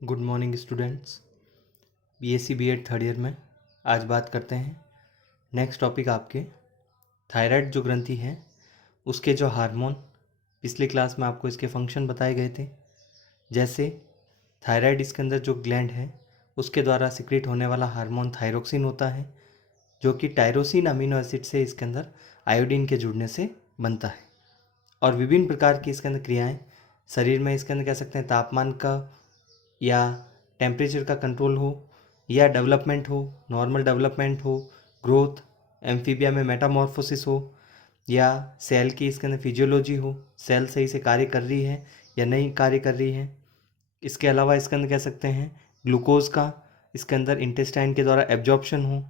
Good morning students. BSc BEd third year में आज बात करते हैं। नेक्स्ट टॉपिक आपके थायराइड जो ग्रंथि है उसके जो हार्मोन, पिछली क्लास में आपको इसके फंक्शन बताए गए थे। जैसे थायराइड इसके अंदर जो ग्लैंड है उसके द्वारा सिक्रेट होने वाला हार्मोन थायरोक्सिन होता है, जो कि टायरोसिन अमीनो एसिड से इसके अंदर आयोडीन के जुड़ने से बनता है। और विभिन्न प्रकार की इसके अंदर क्रियाएँ शरीर में इसके अंदर कह सकते हैं तापमान का या टेम्परेचर का कंट्रोल हो, या डेवलपमेंट हो, नॉर्मल डेवलपमेंट हो, ग्रोथ, एम्फीबिया में मेटामॉर्फोसिस हो, या सेल की इसके अंदर फिजियोलॉजी हो, सेल सही से कार्य कर रही है या नहीं कार्य कर रही है। इसके अलावा इसके अंदर कह सकते हैं ग्लूकोज का इसके अंदर इंटेस्टाइन के द्वारा एब्जॉर्प्शन हो,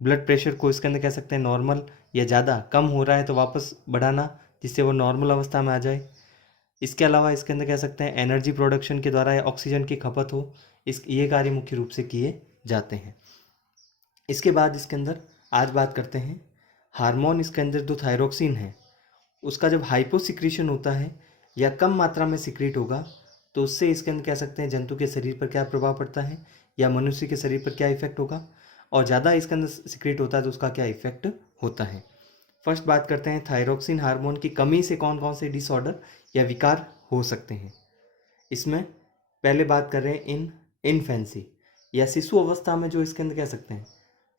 ब्लड प्रेशर को इसके अंदर कह सकते हैं नॉर्मल या ज़्यादा कम हो रहा है तो वापस बढ़ाना जिससे वो नॉर्मल अवस्था में आ जाए। इसके अलावा इसके अंदर कह सकते हैं एनर्जी प्रोडक्शन के द्वारा या ऑक्सीजन की खपत हो, ये कार्य मुख्य रूप से किए जाते हैं। इसके बाद इसके अंदर आज बात करते हैं हार्मोन। इसके अंदर जो थायरोक्सिन है उसका जब हाइपोसिक्रीशन होता है या कम मात्रा में सिक्रीट होगा तो उससे इसके अंदर कह सकते हैं जंतु के शरीर पर क्या प्रभाव पड़ता है या मनुष्य के शरीर पर क्या इफेक्ट होगा, और ज़्यादा इसके अंदर सिक्रीट होता है तो उसका क्या इफेक्ट होता है। फर्स्ट बात करते हैं थायरोक्सिन हार्मोन की कमी से कौन कौन से डिसऑर्डर या विकार हो सकते हैं। इसमें पहले बात कर रहे हैं इनफेंसी या शिशु अवस्था में, जो इसके अंदर कह सकते हैं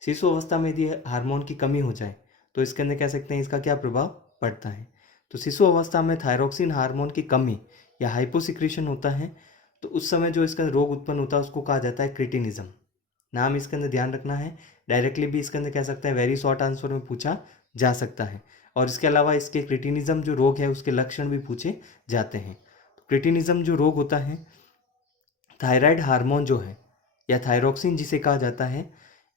शिशु अवस्था में यदि हार्मोन की कमी हो जाए तो इसके अंदर कह सकते हैं इसका क्या प्रभाव पड़ता है। तो शिशु अवस्था में थायरोक्सिन हार्मोन की कमी या हाइपोसिक्रीशन होता है तो उस समय जो इसका रोग उत्पन्न होता है उसको कहा जाता है क्रिटिनिज्म। नाम इसके अंदर ध्यान रखना है, डायरेक्टली भी इसके अंदर कह सकते हैं वेरी शॉर्ट आंसर में पूछा जा सकता है। और इसके अलावा इसके क्रिटिनिज्म जो रोग है उसके लक्षण भी पूछे जाते हैं। तो क्रिटिनिज्म जो रोग होता है, थायराइड हार्मोन जो है या थायरोक्सिन जिसे कहा जाता है,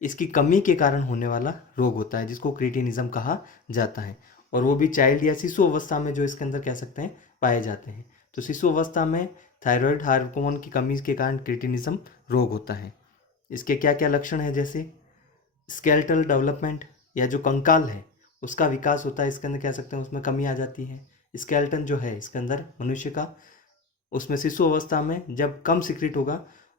इसकी कमी के कारण होने वाला रोग होता है जिसको क्रिटिनिज्म कहा जाता है। और वो भी चाइल्ड या शिशु अवस्था में जो इसके अंदर कह सकते हैं पाए जाते हैं। तो शिशु अवस्था में थायराइड हार्मोन की कमी के कारण क्रिटिनिज्म रोग होता है। इसके क्या क्या लक्षण है, जैसे स्केलेटल डेवलपमेंट या जो कंकाल है उसका विकास होता है, इसके अंदर कह सकते हैं उसमें कमी आ जाती है। स्केलेटन जो है इसके अंदर मनुष्य का, उसमें शिशु अवस्था में जब कम सिक्रिट होगा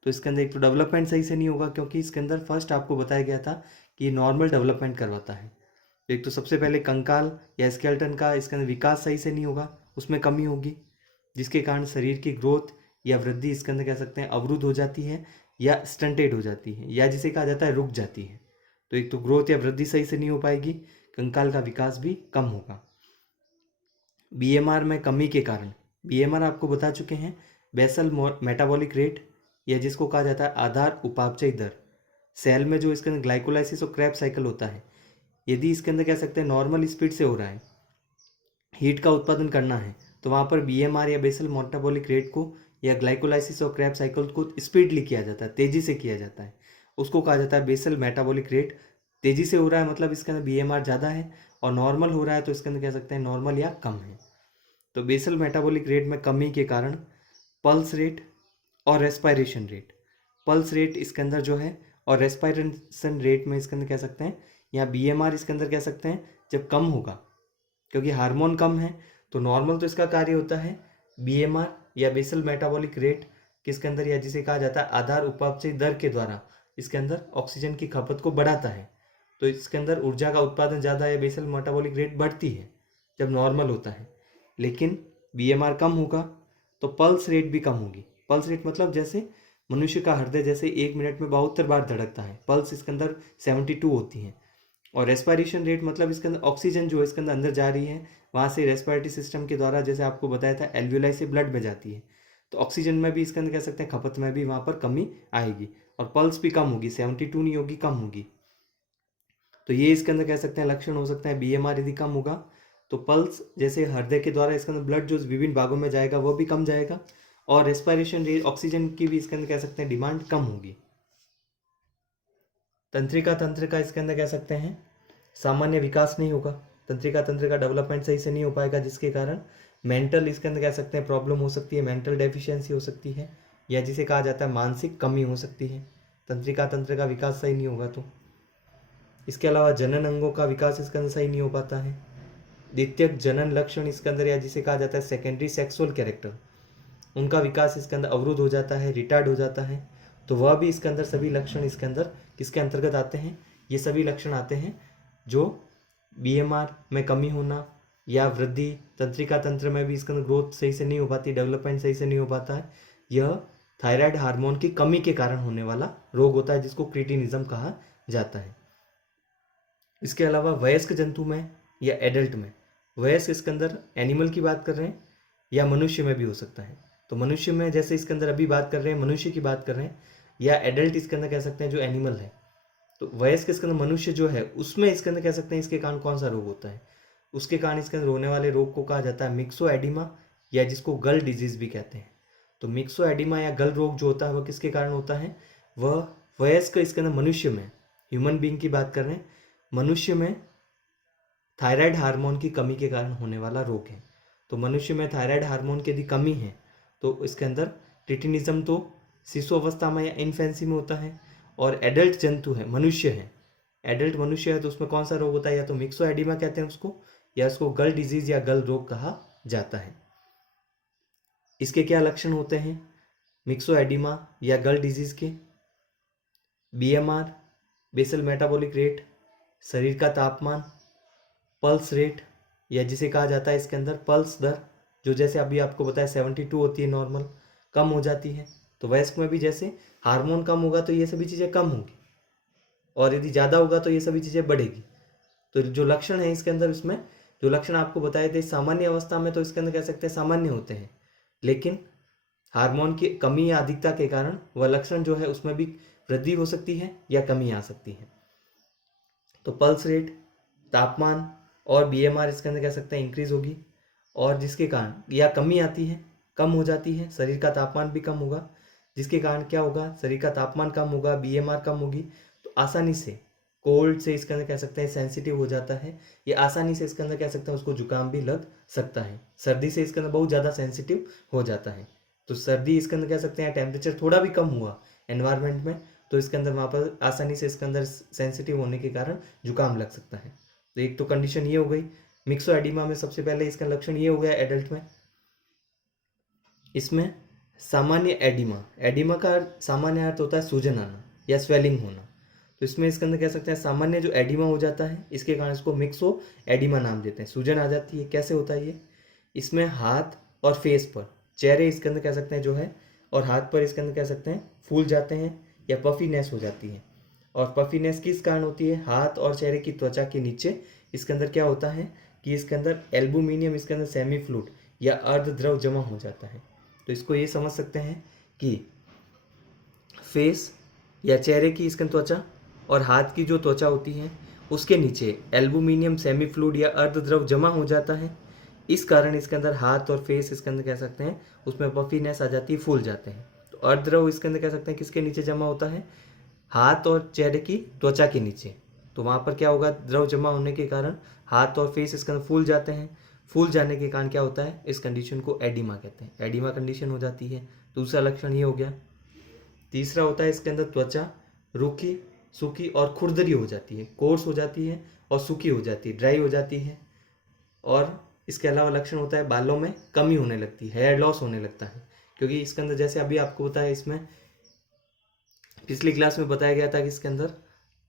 तो इसके अंदर एक तो डेवलपमेंट सही से नहीं होगा, क्योंकि इसके अंदर फर्स्ट आपको बताया गया था कि ये नॉर्मल डेवलपमेंट करवाता है। तो एक तो सबसे पहले कंकाल या स्केलेटन का इसके अंदर विकास सही से नहीं होगा, उसमें कमी होगी, जिसके कारण शरीर की ग्रोथ या वृद्धि इसके अंदर कह सकते हैं अवरुद्ध हो जाती है या स्टंटेड हो जाती है, या जिसे कहा जाता है रुक जाती है। तो एक तो ग्रोथ या वृद्धि सही से नहीं हो पाएगी, कंकाल का विकास भी कम होगा। बीएमआर में कमी के कारण, बीएमआर आपको बता चुके हैं बेसल मेटाबॉलिक रेट या जिसको कहा जाता है आधार उपापचय दर, सेल में जो इसके अंदर ग्लाइकोलाइसिस और क्रैब साइकिल होता है, यदि इसके अंदर कह सकते हैं नॉर्मल स्पीड से हो रहा है, हीट का उत्पादन करना है, तो वहाँ पर बीएमआर या बेसल मेटाबॉलिक रेट को या ग्लाइकोलाइसिस और क्रैब साइकिल को स्पीडली किया जाता है, तेज़ी से किया जाता है, उसको कहा जाता है बेसल मेटाबॉलिक रेट। तेज़ी से हो रहा है मतलब इसके अंदर बीएमआर ज़्यादा है, और नॉर्मल हो रहा है तो इसके अंदर कह सकते हैं नॉर्मल या कम है। तो बेसल मेटाबॉलिक रेट में कमी के कारण पल्स रेट और रेस्पायरेशन रेट, पल्स रेट इसके अंदर जो है और रेस्पायरेशन रेट में इसके अंदर कह सकते हैं, या बीएमआर इसके अंदर कह सकते हैं जब कम होगा, क्योंकि हार्मोन कम है तो नॉर्मल तो इसका कार्य होता है बीएमआर या बेसल मेटाबॉलिक रेट किसके अंदर, या जिसे कहा जाता है आधार उपापचय दर के द्वारा इसके अंदर ऑक्सीजन की खपत को बढ़ाता है। तो इसके अंदर ऊर्जा का उत्पादन ज़्यादा या बेसल मेटाबॉलिक रेट बढ़ती है जब नॉर्मल होता है। लेकिन बीएमआर कम होगा तो पल्स रेट भी कम होगी। पल्स रेट मतलब जैसे मनुष्य का हृदय जैसे 1 मिनट में 72 बार धड़कता है, पल्स इसके अंदर 72 होती है। और रेस्पायरेशन रेट मतलब इसके अंदर ऑक्सीजन जो इसके अंदर जा रही है वहाँ से रेस्पिरेटरी सिस्टम के द्वारा, जैसे आपको बताया था एल्वियोलाई से ब्लड में जाती है, तो ऑक्सीजन में भी इसके अंदर कह सकते हैं खपत में भी वहाँ पर कमी आएगी, और पल्स भी कम होगी, 72 नहीं होगी, कम होगी। तो ये इसके अंदर कह सकते हैं लक्षण हो सकता है। बीएमआर यदि कम होगा तो पल्स जैसे हृदय के द्वारा इसके अंदर ब्लड जो विभिन्न भागों में जाएगा वो भी कम जाएगा, और रेस्पिरेशन रेट ऑक्सीजन की भी इसके अंदर कह सकते हैं डिमांड कम होगी। तंत्रिका तंत्र का इसके अंदर कह सकते हैं सामान्य विकास नहीं होगा, तंत्रिका तंत्र का डेवलपमेंट सही से नहीं हो पाएगा, जिसके कारण मेंटल इसके अंदर कह सकते हैं प्रॉब्लम हो सकती है, मेंटल डेफिशिएंसी हो सकती है, या जिसे कहा जाता है मानसिक कमी हो सकती है, तंत्रिका तंत्र का विकास सही नहीं होगा तो। इसके अलावा जनन अंगों का विकास इसके अंदर सही नहीं हो पाता है। द्वितीयक जनन लक्षण इसके अंदर, या जिसे कहा जाता है सेकेंडरी सेक्सुअल कैरेक्टर, उनका विकास इसके अंदर अवरुद्ध हो जाता है, रिटार्ड हो जाता है, तो वह भी इसके अंदर सभी लक्षण इसके अंदर किसके अंतर्गत आते हैं? ये सभी लक्षण आते हैं जो बीएमआर में कमी होना या वृद्धि, तंत्रिका तंत्र में भी इसके अंदर ग्रोथ सही से नहीं हो पाती, डेवलपमेंट सही से नहीं हो पाता है, यह थायराइड हार्मोन की कमी के कारण होने वाला रोग होता है जिसको क्रिटिनिज्म कहा जाता है। इसके अलावा वयस्क जंतु में या एडल्ट में, वयस्क इसके अंदर एनिमल की बात कर रहे हैं या मनुष्य में भी हो सकता है, तो मनुष्य में जैसे इसके अंदर अभी बात कर रहे हैं मनुष्य की बात कर रहे हैं, या एडल्ट इसके अंदर कह सकते हैं जो एनिमल है, तो वयस्क इसके अंदर मनुष्य जो है उसमें इसके अंदर कह सकते हैं इसके कारण कौन सा रोग होता है? उसके कारण इसके अंदर होने वाले रोग को कहा जाता है मिक्सोएडिमा, या जिसको गल डिजीज भी कहते हैं। तो मिक्सोएडिमा या गल रोग जो होता है वह किसके कारण होता है? वह वयस्क इसके अंदर मनुष्य में, ह्यूमन बीइंग की बात कर रहे हैं, मनुष्य में थायराइड हार्मोन की कमी के कारण होने वाला रोग है। तो मनुष्य में थायराइड हार्मोन की यदि कमी है तो इसके अंदर क्रिटिनिज्म तो शिशु अवस्था में या इन्फेंसी में होता है, और एडल्ट जंतु है, मनुष्य है, एडल्ट मनुष्य है तो उसमें कौन सा रोग होता है? या तो मिक्सोएडिमा कहते हैं उसको, या उसको गल डिजीज या गल रोग कहा जाता है। इसके क्या लक्षण होते हैं मिक्सोएडिमा या गल डिजीज के? बीएमआर, बेसल मेटाबॉलिक रेट, शरीर का तापमान, पल्स रेट, या जिसे कहा जाता है इसके अंदर पल्स दर, जो जैसे अभी आपको बताया 72 होती है नॉर्मल, कम हो जाती है। तो वयस्क में भी जैसे हार्मोन कम होगा तो ये सभी चीज़ें कम होंगी, और यदि ज़्यादा होगा तो ये सभी चीज़ें बढ़ेगी। तो जो लक्षण है इसके अंदर, इसमें जो लक्षण आपको बताए थे सामान्य अवस्था में तो इसके अंदर कह सकते हैं सामान्य होते हैं, लेकिन हार्मोन की कमी या अधिकता के कारण वह लक्षण जो है उसमें भी वृद्धि हो सकती है या कमी आ सकती है। तो पल्स रेट, तापमान और बीएमआर इसके अंदर कह सकते हैं इंक्रीज होगी, और जिसके कारण या कमी आती है, कम हो जाती है, शरीर का तापमान भी कम होगा, जिसके कारण क्या होगा? शरीर का तापमान कम होगा, बीएमआर कम होगी, तो आसानी से कोल्ड से इसके अंदर कह सकते हैं सेंसिटिव हो जाता है, या आसानी से इसके अंदर कह सकते हैं उसको जुकाम भी लग सकता है। सर्दी से इसके अंदर बहुत ज़्यादा सेंसिटिव हो जाता है, तो सर्दी इसके अंदर कह सकते हैं टेम्परेचर थोड़ा भी कम हुआ एनवायरनमेंट में तो इसके अंदर वहाँ पर आसानी से इसके अंदर सेंसिटिव होने के कारण जुकाम लग सकता है। तो एक तो कंडीशन ये हो गई मिक्सोएडिमा में, सबसे पहले इसका लक्षण ये हो गया एडल्ट में। इसमें सामान्य एडिमा, एडिमा का सामान्य अर्थ होता है सूजन आना या स्वेलिंग होना, तो इसमें इसके अंदर कह सकते हैं सामान्य जो एडिमा हो जाता है इसके कारण इसको मिक्सो एडिमा नाम देते हैं, सूजन आ जाती है। कैसे होता है ये? इसमें हाथ और फेस पर, चेहरे इसके अंदर कह सकते हैं जो है, और हाथ पर इसके अंदर कह सकते हैं फूल जाते हैं या पफीनेस हो जाती है। और पफीनेस किस कारण होती है? हाथ और चेहरे की त्वचा के नीचे इसके अंदर क्या होता है कि इसके अंदर एल्बुमिनियम इसके अंदर सेमी फ्लूइड या अर्धद्रव जमा हो जाता है। तो इसको ये समझ सकते हैं कि फेस या चेहरे की इसके त्वचा और हाथ की जो त्वचा होती है उसके नीचे एल्बुमिनियम सेमी फ्लूइड या अर्धद्रव जमा हो जाता है। इस कारण इसके अंदर हाथ और फेस इसके अंदर कह सकते हैं उसमें पफीनेस आ जाती है, फूल जाते हैं। तो अर्धद्रव इसके अंदर कह सकते हैं किसके नीचे जमा होता है? हाथ और चेहरे की त्वचा के नीचे। तो वहाँ पर क्या होगा? द्रव जमा होने के कारण हाथ और फेस इसके अंदर फूल जाते हैं। फूल जाने के कारण क्या होता है? इस कंडीशन को एडिमा कहते हैं, एडिमा कंडीशन हो जाती है। दूसरा लक्षण ये हो गया। तीसरा होता है इसके अंदर त्वचा रूखी, सूखी और खुरदरी हो जाती है, कोर्स हो जाती है और सूखी हो जाती है, ड्राई हो जाती है। और इसके अलावा लक्षण होता है बालों में कमी होने लगती है, हेयर लॉस होने लगता है, क्योंकि इसके अंदर जैसे अभी आपको बताया, इसमें पिछली क्लास में बताया गया था कि इसके अंदर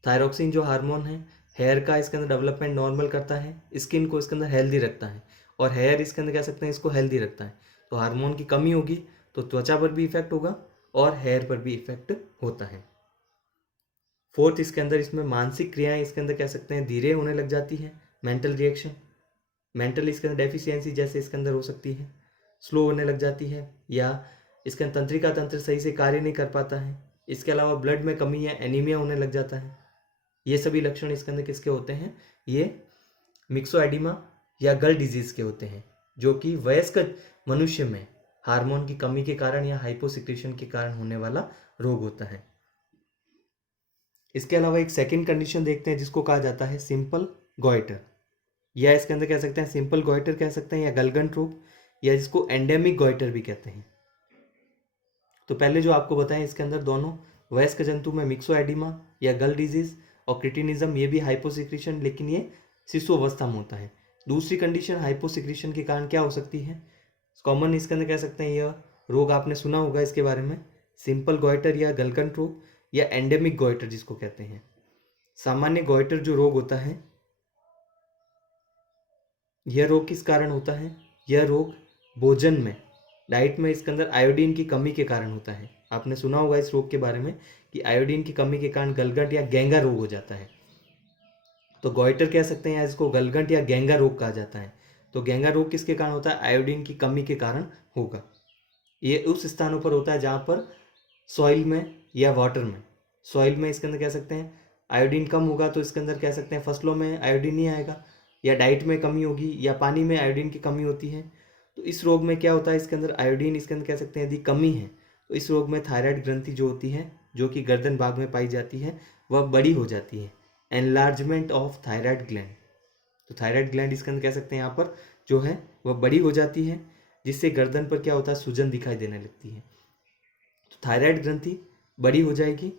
थायरोक्सिन जो हार्मोन है हेयर का इसके अंदर डेवलपमेंट नॉर्मल करता है, स्किन को इसके अंदर हेल्दी रखता है, और हेयर इसके अंदर कह सकते हैं इसको हेल्दी रखता है। तो हार्मोन की कमी होगी तो त्वचा पर भी इफेक्ट होगा और हेयर पर भी इफेक्ट होता है। फोर्थ, इसके अंदर इसमें मानसिक क्रियाएं इसके अंदर कह सकते हैं धीरे होने लग जाती है, मेंटल रिएक्शन, मेंटल इसके अंदर डेफिशिएंसी जैसे इसके अंदर हो सकती है, स्लो होने लग जाती है, या इसके अंदर तंत्रिका तंत्र सही से कार्य नहीं कर पाता है। इसके अलावा ब्लड में कमी या एनीमिया होने लग जाता है। ये सभी लक्षण इसके अंदर किसके होते हैं? ये मिक्सोएडिमा या गल डिजीज के होते हैं, जो कि वयस्क मनुष्य में हार्मोन की कमी के कारण या हाइपोसिक्रेशन के कारण होने वाला रोग होता है। इसके अलावा एक सेकंड कंडीशन देखते हैं जिसको कहा जाता है सिंपल गॉइटर, या इसके अंदर कह सकते हैं सिंपल गॉइटर कह सकते हैं, या गलगंट रोग, या जिसको एंडेमिक गॉइटर भी कहते हैं। तो पहले जो आपको बताएं इसके अंदर दोनों वयस्क जंतु में मिक्सोएडिमा या गल डिजीज और क्रिटिनिज्म, ये भी हाइपोसिक्रेशन, लेकिन ये शिशु अवस्था में होता है। दूसरी कंडीशन हाइपोसिक्रेशन के कारण क्या हो सकती है? कॉमन इसके अंदर कह सकते हैं यह रोग आपने सुना होगा इसके बारे में, सिंपल गॉइटर या गलकंट रोग या एंडेमिक गॉइटर जिसको कहते हैं। सामान्य गॉइटर जो रोग होता है, यह रोग किस कारण होता है? यह रोग भोजन में, डाइट में इसके अंदर आयोडीन की कमी के कारण होता है। आपने सुना होगा इस रोग के बारे में कि आयोडीन की कमी के कारण गलगंट या गेंगा रोग हो जाता है। तो गॉइटर कह सकते हैं या इसको गलगंट या गेंगा रोग कहा जाता है। तो गेंगा रोग किसके कारण होता है? आयोडीन की कमी के कारण होगा। ये उस स्थानों पर होता है जहाँ पर सॉइल में या वाटर में, सॉइल में इसके अंदर कह सकते हैं आयोडीन कम होगा, तो इसके अंदर कह सकते हैं फसलों में आयोडीन नहीं आएगा, या डाइट में कमी होगी, या पानी में आयोडीन की कमी होती है। तो इस रोग में क्या होता है, इसके अंदर आयोडीन इसके अंदर कह सकते हैं यदि कमी है तो इस रोग में थायराइड ग्रंथि जो होती है, जो कि गर्दन भाग में पाई जाती है, वह बड़ी हो जाती है। एनलार्जमेंट ऑफ थायराइड ग्लैंड, तो थायराइड ग्लैंड इसके अंदर कह सकते हैं यहाँ पर जो है वह बड़ी हो जाती है, जिससे गर्दन पर क्या होता है, सूजन दिखाई देने लगती है। तो थायराइड ग्रंथि बड़ी हो जाएगी,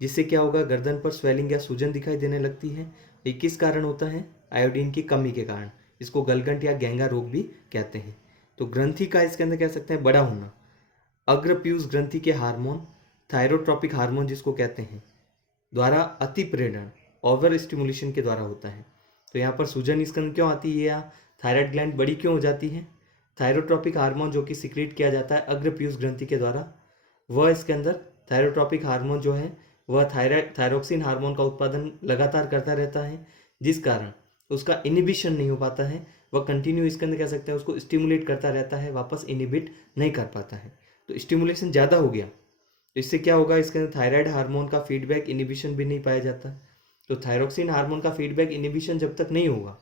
जिससे क्या होगा, गर्दन पर स्वेलिंग या सूजन दिखाई देने लगती है। ये किस कारण होता है? आयोडीन की कमी के कारण। इसको गलगंट या गेंगा रोग भी कहते हैं। तो ग्रंथि का इसके अंदर कह सकते हैं बड़ा होना, अग्रपीयूष ग्रंथि के हार्मोन, थायरोट्रॉपिक हार्मोन जिसको कहते हैं, द्वारा अति प्रेरण, ओवर स्टिमुलेशन के द्वारा होता है। तो यहाँ पर सूजन इसके अंदर क्यों आती है या थायराइड ग्लैंड बड़ी क्यों हो जाती है? थायरोट्रॉपिक हार्मोन जो कि सिक्रीट किया जाता है अग्रपीयूष ग्रंथि के द्वारा, वह इसके अंदर थायरोट्रॉपिक हार्मोन जो है वह थायरोक्सिन हार्मोन का उत्पादन लगातार करता रहता है, जिस कारण उसका इनिबिशन नहीं हो पाता है। वह कंटिन्यू इसके अंदर कह सकते हैं उसको स्टिमुलेट करता रहता है, वापस इनिबिट नहीं कर पाता है। तो स्टिमुलेशन ज़्यादा हो गया तो इससे क्या होगा, इसके अंदर थायराइड हार्मोन का फीडबैक इनिबिशन भी नहीं पाया जाता। तो थायरोक्सिन हार्मोन का फीडबैक इनिबिशन जब तक नहीं होगा,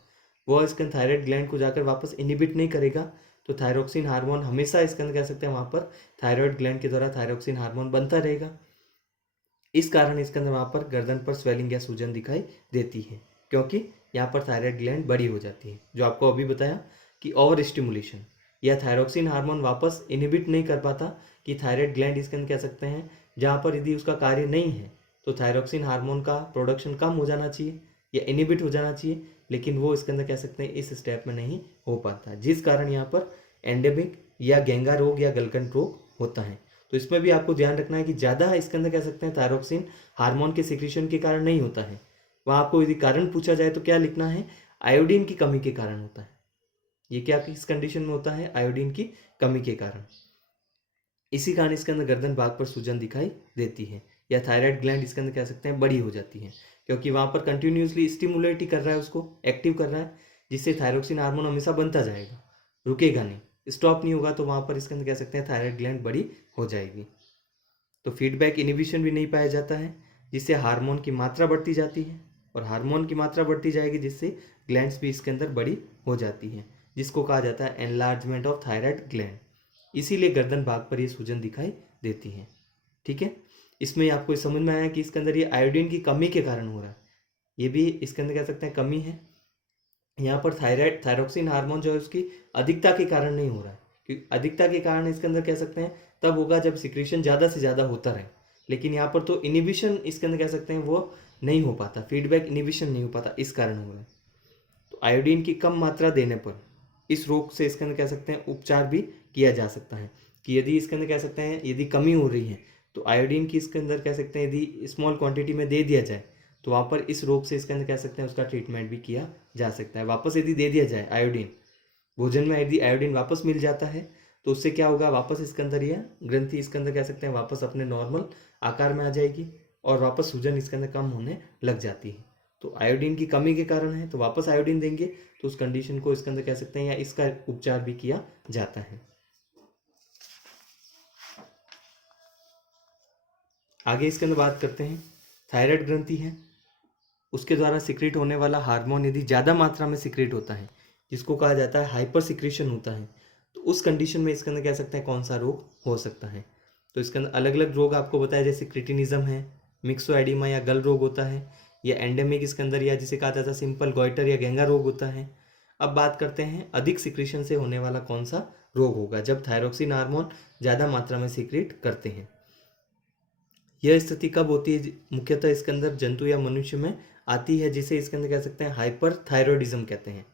वह इसके अंदर थायराइड ग्लैंड को जाकर वापस इनिबिट नहीं करेगा। तो थायरोक्सिन हार्मोन हमेशा इसके अंदर कह सकते हैं वहाँ पर थायराइड ग्लैंड के द्वारा थायरोक्सिन हार्मोन बनता रहेगा। इस कारण इसके अंदर वहाँ पर गर्दन पर स्वेलिंग या सूजन दिखाई देती है, क्योंकि यहाँ पर थायराइड ग्लैंड बड़ी हो जाती है। जो आपको अभी बताया कि ओवर स्टिमुलेशन या थायरोक्सिन हार्मोन वापस इनिबिट नहीं कर पाता, कि थायराइड ग्लैंड इसके अंदर कह सकते हैं जहाँ पर यदि उसका कार्य नहीं है तो थायरोक्सिन हार्मोन का प्रोडक्शन कम हो जाना चाहिए या इनिबिट हो जाना चाहिए, लेकिन वो इसके अंदर कह सकते हैं इस स्टेप में नहीं हो पाता, जिस कारण यहाँ पर एंडेमिक या गेंगा रोग या गलकंट रोग होता है। तो इसमें भी आपको ध्यान रखना है कि ज़्यादा इसके अंदर कह सकते हैं थायरोक्सिन हार्मोन के सिक्रीशन के कारण नहीं होता है। वहाँ आपको यदि कारण पूछा जाए तो क्या लिखना है, आयोडीन की कमी के कारण होता है। ये क्या किस कंडीशन में होता है, आयोडीन की कमी के कारण। इसी कारण इसके अंदर गर्दन भाग पर सूजन दिखाई देती है, या थायराइड ग्लैंड इसके अंदर कह सकते हैं बड़ी हो जाती है, क्योंकि वहाँ पर कंटिन्यूसली स्टिमुलेट ही कर रहा है, उसको एक्टिव कर रहा है, जिससे थायरोक्सिन हार्मोन हमेशा बनता जाएगा, रुकेगा नहीं, स्टॉप नहीं होगा। तो वहाँ पर इसके अंदर कह सकते हैं थायराइड ग्लैंड बड़ी हो जाएगी। तो फीडबैक इनिबिशन भी नहीं पाया जाता है, जिससे हार्मोन की मात्रा बढ़ती जाती है, और हार्मोन की मात्रा बढ़ती जाएगी जिससे ग्लैंड्स भी इसके अंदर बड़ी हो जाती है, जिसको कहा जाता है एनलार्जमेंट ऑफ थायराइड ग्लैंड। इसीलिए गर्दन भाग पर ये सूजन दिखाई देती है। ठीक है, इसमें आपको समझ में आया कि इसके अंदर ये आयोडीन की कमी के कारण हो रहा है, ये भी इसके अंदर कह सकते हैं कमी है। यहाँ पर थायरोक्सिन हार्मोन जो है उसकी अधिकता के कारण नहीं हो रहा है, क्योंकि अधिकता के कारण इसके अंदर कह सकते हैं तब होगा जब सिक्रीशन ज़्यादा से ज़्यादा होता रहे, लेकिन यहाँ पर तो इनिबिशन इसके अंदर कह सकते हैं वो नहीं हो पाता, फीडबैक इनिबिशन नहीं हो पाता, इस कारण हो रहा है। तो आयोडीन की कम मात्रा देने पर इस रोग से इसके अंदर कह सकते हैं उपचार भी किया जा सकता है, कि यदि इसके अंदर कह सकते हैं यदि कमी हो रही है तो आयोडीन की इसके अंदर कह सकते हैं यदि स्मॉल क्वांटिटी में दे दिया जाए तो वहाँ पर इस रोग से इसके अंदर कह सकते हैं उसका ट्रीटमेंट भी किया जा सकता है। वापस यदि दे दिया जाए आयोडीन, भोजन में यदि आयोडीन वापस मिल जाता है तो उससे क्या होगा, वापस इसके अंदर यह ग्रंथि इसके अंदर कह सकते हैं वापस अपने नॉर्मल आकार में आ जाएगी, और वापस सूजन इसके अंदर कम होने लग जाती है। तो आयोडीन की कमी के कारण है, तो वापस आयोडीन देंगे तो उस कंडीशन को इसके अंदर कह सकते हैं या इसका उपचार भी किया जाता है। आगे इसके अंदर बात करते हैं, थायराइड ग्रंथि है, उसके द्वारा सिक्रीट होने वाला हार्मोन यदि ज़्यादा मात्रा में सिक्रीट होता है, जिसको कहा जाता है हाइपर सिक्रीशन होता है, तो उस कंडीशन में इसके अंदर कह सकते हैं कौन सा रोग हो सकता है। तो इसके अंदर अलग अलग रोग आपको बताया, जैसे क्रिटिनिज्म है, मिक्सोएडिमा या गल रोग होता है, या एंडेमिक इसके अंदर या जिसे कहा जाता है सिंपल गॉइटर या गेंगा रोग होता है। अब बात करते हैं अधिक सिक्रीशन से होने वाला कौन सा रोग होगा, जब थायरोक्सिन हार्मोन ज़्यादा मात्रा में सिक्रीट करते हैं। यह स्थिति कब होती है, मुख्यतः इसके अंदर जंतु या मनुष्य में आती है, जिसे इसके अंदर कह सकते हैं हाइपर थायरॉयडिज्म कहते हैं।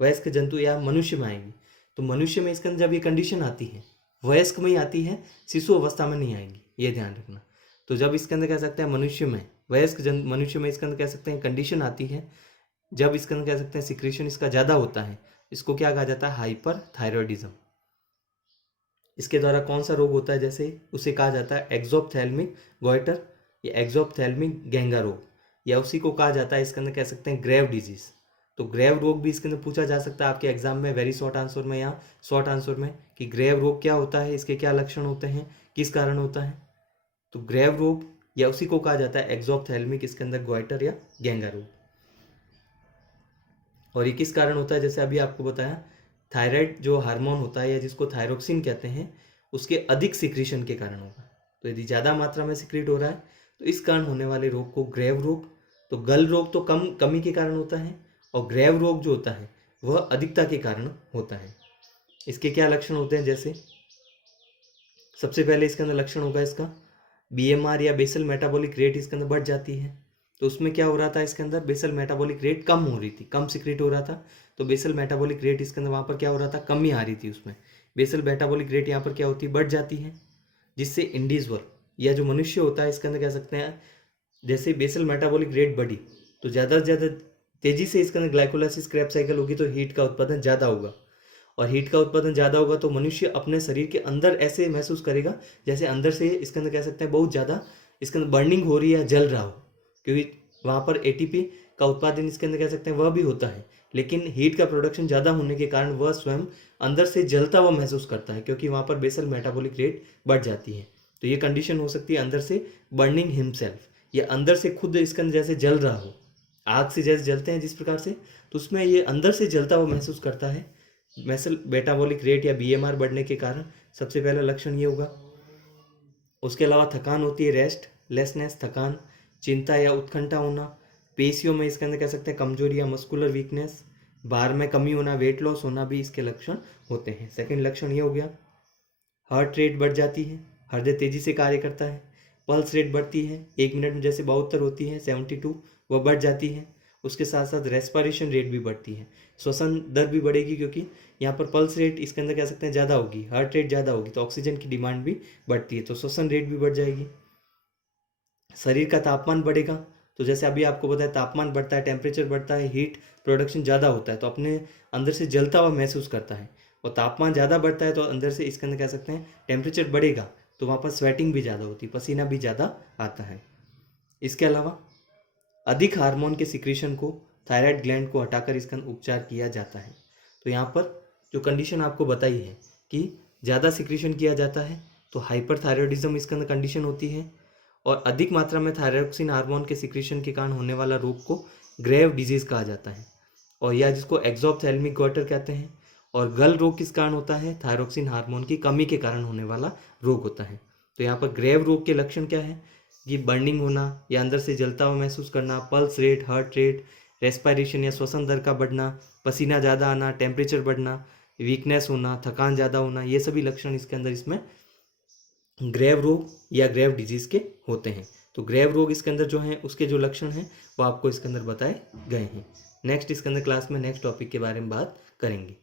वयस्क जंतु या मनुष्य में आएगी, तो मनुष्य में इसके अंदर जब ये कंडीशन आती है वयस्क में ही आती है, शिशु अवस्था में नहीं आएंगी, ये ध्यान रखना। तो जब इसके अंदर कह सकते हैं मनुष्य में, वयस्क मनुष्य में इसके अंदर कह सकते हैं कंडीशन आती है जब इसके अंदर कह सकते हैं सिक्रेशन इसका ज़्यादा होता है, इसको क्या कहा जाता है, हाइपर थायरॉयडिज्म। इसके द्वारा कौन सा रोग होता है, जैसे उसे कहा जाता है एक्सोप्थेल्मिक गॉइटर या एक्सोप्थेल्मिक गैंगा रोग, या उसी को कहा जाता है इसके अंदर कह सकते हैं ग्रेव डिजीज। तो ग्रेव रोग भी इसके अंदर पूछा जा सकता है आपके एग्जाम में, वेरी शॉर्ट आंसर में या शॉर्ट आंसर में, कि ग्रेव रोग क्या होता है, इसके क्या लक्षण होते हैं, किस कारण होता है। तो ग्रेव रोग या उसी को कहा जाता है एक्सोप्थेल्मिक इसके अंदर गॉइटर या गैंगा रोग। और ये किस कारण होता है, जैसे अभी आपको बताया, थायराइड जो हार्मोन होता है या जिसको थायरोक्सिन कहते हैं, उसके अधिक सिक्रीशन के कारण होगा। तो यदि ज़्यादा मात्रा में सिक्रीट हो रहा है तो इस कारण होने वाले रोग को ग्रेव रोग, तो गल रोग तो कमी के कारण होता है, और ग्रेव रोग जो होता है वह अधिकता के कारण होता है। इसके क्या लक्षण होते हैं, जैसे सबसे पहले इसके अंदर लक्षण होगा इसका BMR या बेसल मेटाबॉलिक रेट इसके अंदर बढ़ जाती है। तो उसमें क्या हो रहा था, इसके अंदर बेसल मेटाबॉलिक रेट कम हो रही थी, कम सिक्रेट हो रहा था, तो बेसल मेटाबॉलिक रेट इसके अंदर वहाँ पर क्या हो रहा था, कमी आ रही थी उसमें। बेसल मेटाबॉलिक रेट यहाँ पर क्या होती है, बढ़ जाती है, जिससे इंडिविजुअल या जो मनुष्य होता है इसके अंदर कह सकते हैं, जैसे बेसल मेटाबॉलिक रेट बढ़ी तो ज़्यादा से ज़्यादा तेज़ी से इसके अंदर ग्लाइकोलाइसिस क्रैप साइकिल होगी, तो हीट का उत्पादन ज़्यादा होगा, और हीट का उत्पादन ज़्यादा होगा तो मनुष्य अपने शरीर के अंदर ऐसे महसूस करेगा जैसे अंदर से इसके अंदर कह सकते हैं बहुत ज़्यादा इसके अंदर बर्निंग हो रही है, जल रहा हो, क्योंकि वहाँ पर ATP का उत्पादन इसके अंदर कह सकते हैं वह भी होता है, लेकिन हीट का प्रोडक्शन ज़्यादा होने के कारण वह स्वयं अंदर से जलता हुआ महसूस करता है, क्योंकि वहाँ पर बेसल मेटाबॉलिक रेट बढ़ जाती है। तो ये कंडीशन हो सकती है अंदर से बर्निंग हिमसेल्फ, या अंदर से खुद इसके अंदर जैसे जल रहा हो, आग से जैसे जलते हैं जिस प्रकार से, तो उसमें ये अंदर से जलता हुआ महसूस करता है। बेसल मेटाबॉलिक रेट या BMR बढ़ने के कारण सबसे पहला लक्षण ये होगा। उसके अलावा थकान होती है, रेस्ट लेसनेस, थकान, चिंता या उत्कंठा होना, पेशियों में इसके अंदर कह सकते हैं कमजोरी या मस्कुलर वीकनेस, भार में कमी होना, वेट लॉस होना भी इसके लक्षण होते हैं। सेकंड लक्षण ये हो गया, हार्ट रेट बढ़ जाती है, हृदय तेजी से कार्य करता है, पल्स रेट बढ़ती है, 1 मिनट में जैसे 72 होती है 72 वह बढ़ जाती है। उसके साथ साथ रेस्पिरेशन रेट भी बढ़ती है, श्वसन दर भी बढ़ेगी, क्योंकि यहाँ पर पल्स रेट इसके अंदर कह सकते हैं ज़्यादा होगी, हार्ट रेट ज़्यादा होगी, तो ऑक्सीजन की डिमांड भी बढ़ती है, तो श्वसन रेट भी बढ़ जाएगी। शरीर का तापमान बढ़ेगा, तो जैसे अभी आपको बताया तापमान बढ़ता है, टेम्परेचर बढ़ता है, हीट प्रोडक्शन ज़्यादा होता है, तो अपने अंदर से जलता हुआ महसूस करता है, और तापमान ज़्यादा बढ़ता है तो अंदर से इसके अंदर कह सकते हैं टेम्परेचर बढ़ेगा, तो वहाँ पर स्वेटिंग भी ज़्यादा होती है, पसीना भी ज़्यादा आता है। इसके अलावा अधिक हार्मोन के सिक्रीशन को, थायराइड ग्लैंड को हटाकर इसका उपचार किया जाता है। तो यहाँ पर जो कंडीशन आपको बताई है कि ज़्यादा सिक्रीशन किया जाता है तो हाइपरथायरॉयडिज्म इसके अंदर कंडीशन होती है, और अधिक मात्रा में थायरोक्सिन हार्मोन के सिक्रीशन के कारण होने वाला रोग को ग्रेव डिजीज कहा जाता है, और यह जिसको एक्सोप्थेल्मिक गॉइटर कहते हैं। और गल रोग किस कारण होता है, थायरोक्सिन हार्मोन की कमी के कारण होने वाला रोग होता है। तो यहाँ पर ग्रेव रोग के लक्षण क्या है, ये बर्निंग होना या अंदर से जलता हुआ महसूस करना, pulse rate, heart rate, respiration या श्वसन दर का बढ़ना, पसीना ज़्यादा आना, टेम्परेचर बढ़ना, वीकनेस होना, थकान ज़्यादा होना, ये सभी लक्षण इसके अंदर इसमें ग्रेव रोग या ग्रेव डिजीज़ के होते हैं। तो ग्रेव रोग इसके अंदर जो हैं उसके जो लक्षण हैं वो आपको इसके अंदर बताए गए हैं। नेक्स्ट इसके अंदर क्लास में नेक्स्ट टॉपिक के बारे में बात करेंगे।